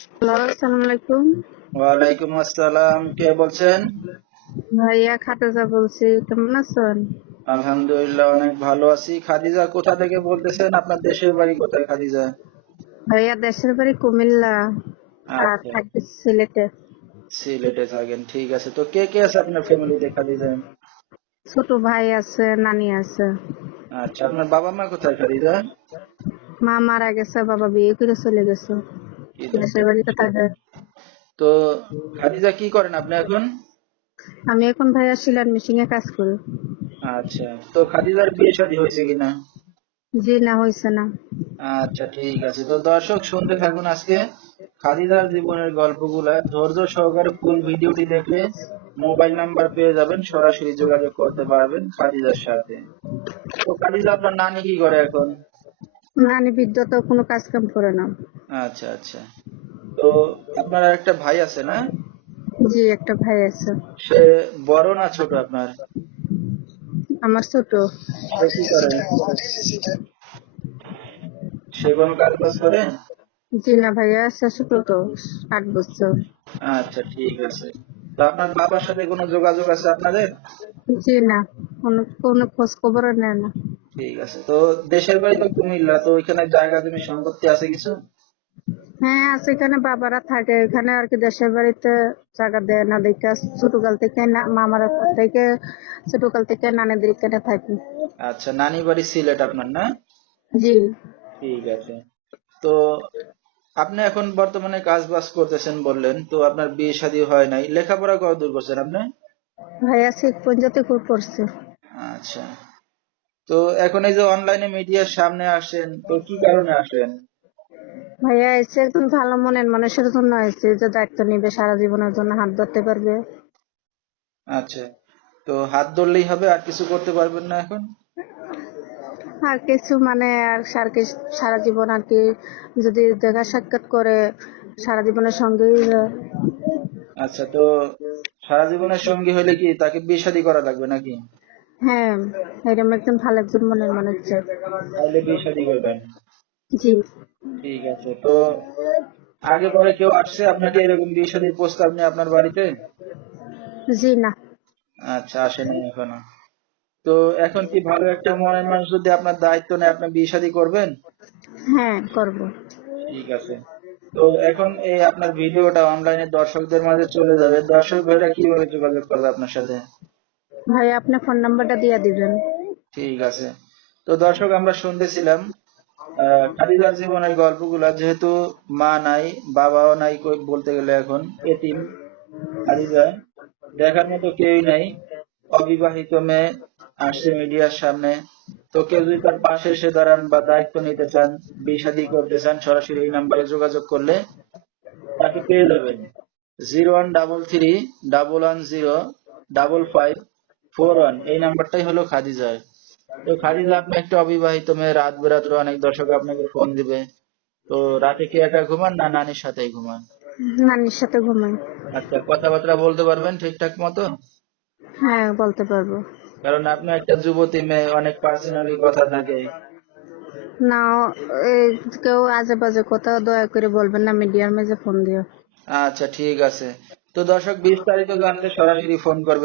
আসসালামু আলাইকুম। ওয়ালাইকুম আসসালাম কে বলছেন? ভাইয়া খাতেজা বলছি কেমন আছেন? আলহামদুলিল্লাহ অনেক ভালো আছি। খাদিজা কোথা থেকে বলতেছেন? আপনার দেশের বাড়ি কোথায় খাদিজা? ভাইয়া দেশের বাড়ি কুমিল্লা আর আচ্ছা। থাকি সিলেটে। সিলেটে থাকেন ঠিক আছে। তো কে কে আছে আপনার ফ্যামিলিতে খাদিজা? ছোট ভাই আছে নানি আছে। আচ্ছা আপনার বাবা মা কোথায় খাদিজা? মা মারা গেছে বাবা বিয়ে করে চলে গেছে। দেশের বাড়িতে থাকে তো খাদিজা কি করেন আপনি এখন? আমি এখন ভাইয়া সিলার মেশিন এ কাজ করি। আচ্ছা তো খাদিজার বিয়ে শাদী হয়েছে কিনা? জি না হয়েছে না। আচ্ছা ঠিক আছে। তো দর্শক শুনতে থাকুন আজকে খাদিজার জীবনের গল্পগুলা। ধৈর্য সহকারে ফুল ভিডিওটি দেখে মোবাইল নাম্বার পেয়ে যাবেন সরাসরি যোগাযোগ করতে পারবেন খাদিজার সাথে। তো খাদিজা আপনার নানি কি করে এখন? নানি বিদ্যুৎ কোনো কাজ কাম করে না। আচ্ছা আচ্ছা। তো আপনার একটা ভাই আছে না? জি একটা ভাই আছে। সে বড় না ছোট আপনার? আমার ছোট। সে কি করে? সে কোনো কাজ বাজ করে? জি না ভাইয়া আছে ছোট তো আট বছর। আচ্ছা ঠিক আছে। তো আপনার বাবার সাথে কোনো যোগাযোগ আছে আপনাদের? জি না কোনো কোনো খোঁজ খবর নেয় না। ঠিক আছে। তো দেশের বাড়ি তো কুমিল্লা তো ওইখানে জায়গা জমি সম্পত্তি আছে কিছু? হ্যাঁ আছে এখানে বাবারা থাকে। এখানে আর কি দেশের বাড়িতে জায়গা দেয় না। দেখে ছোটকাল থেকে মামার থেকে ছোটকাল থেকে নানিদের এখানে থাকি। আচ্ছা নানি বাড়ি সিলেট আপনার না? জি। ঠিক আছে। তো আপনি এখন বর্তমানে কাজ বাজ করতেছেন বললেন তো আপনার বিয়ে শাদী হয় নাই। লেখাপড়া কত দূর করছেন আপনি? ভাইয়া শেখ খুব করছে আচ্ছা। তো এখন এই যে অনলাইনে মিডিয়ার সামনে আসেন তো কি কারণে আসেন? ভাইয়া এসে একজন ভালো মনের মানুষের জন্য এসে যে দায়িত্ব নিবে সারা জীবনের জন্য হাত ধরতে পারবে। আচ্ছা তো হাত ধরলেই হবে আর কিছু করতে পারবেন না এখন? আর কিছু মানে আর সার কি সারা জীবন আর কি যদি দেখা সাক্ষাৎ করে সারা জীবনের সঙ্গেই। আচ্ছা তো সারা জীবনের সঙ্গী হলে কি তাকে বিয়ে শাদী করা লাগবে নাকি? হ্যাঁ এরকম একজন ভালো একজন মনের মানুষ চাই তাহলে বিয়ে শাদী করবেন? জি। ঠিক আছে তো আগে পরে কেউ আসছে আপনাকে এরকম বিয়ে শাদীর প্রস্তাব নিয়ে আপনার বাড়িতে? জি না। আচ্ছা আসেনি এখনও। তো এখন কি ভালো একটা মনের মানুষ যদি আপনার দায়িত্ব নেয় আপনি বিয়ে শাদী করবেন? হ্যাঁ করব। ঠিক আছে। তো এখন এই আপনার ভিডিওটা অনলাইনে দর্শকদের মাঝে চলে যাবে। দর্শক ভাইরা কীভাবে যোগাযোগ করবে আপনার সাথে? ভাই আপনার ফোন নাম্বারটা দিয়ে দিবেন। ঠিক আছে। তো দর্শক, আমরা শুনতেছিলাম খাদিজার জীবনের গল্পগুলা, যেহেতু মা নাই, বাবাও নাই বলতে গেলে এখন, এতিম খাদিজা, দেখার মতো কেউই নাই, অবিবাহিত মেয়ে, আসছে মিডিয়ার সামনে। তো কেউ যদি তার পাশে এসে দাঁড়ান বা দায়িত্ব নিতে চান বিয়ে করতে চান, সরাসরি এই নাম্বারে যোগাযোগ করলে তাকে পেয়ে যাবেন। Zero one double three double one zero double five four one এই নাম্বারটাই হলো খাদিজার তো খাদিজা আপনি একটা অবিবাহিত মেয়ে রাত বেরাত্র অনেক দর্শক আপনাকে ফোন দিবে। তো রাতে কি একা ঘুমান না নানির সাথেই ঘুমান? নানির সাথে ঘুমাই আচ্ছা কথাবার্তা বলতে পারবেন ঠিকঠাক মতো? হ্যাঁ বলতে পারব। কারণ আপনি একটা যুবতী মেয়ে অনেক পার্সোনালি কথা থাকে। না এই কেউ আজে বাজে কথা দয়া করে বলবেন না মিডিয়ার মাঝে ফোন দিও। আচ্ছা ঠিক আছে। তো দর্শক বিস্তারিত জানতে সরাসরি ফোন করবেন।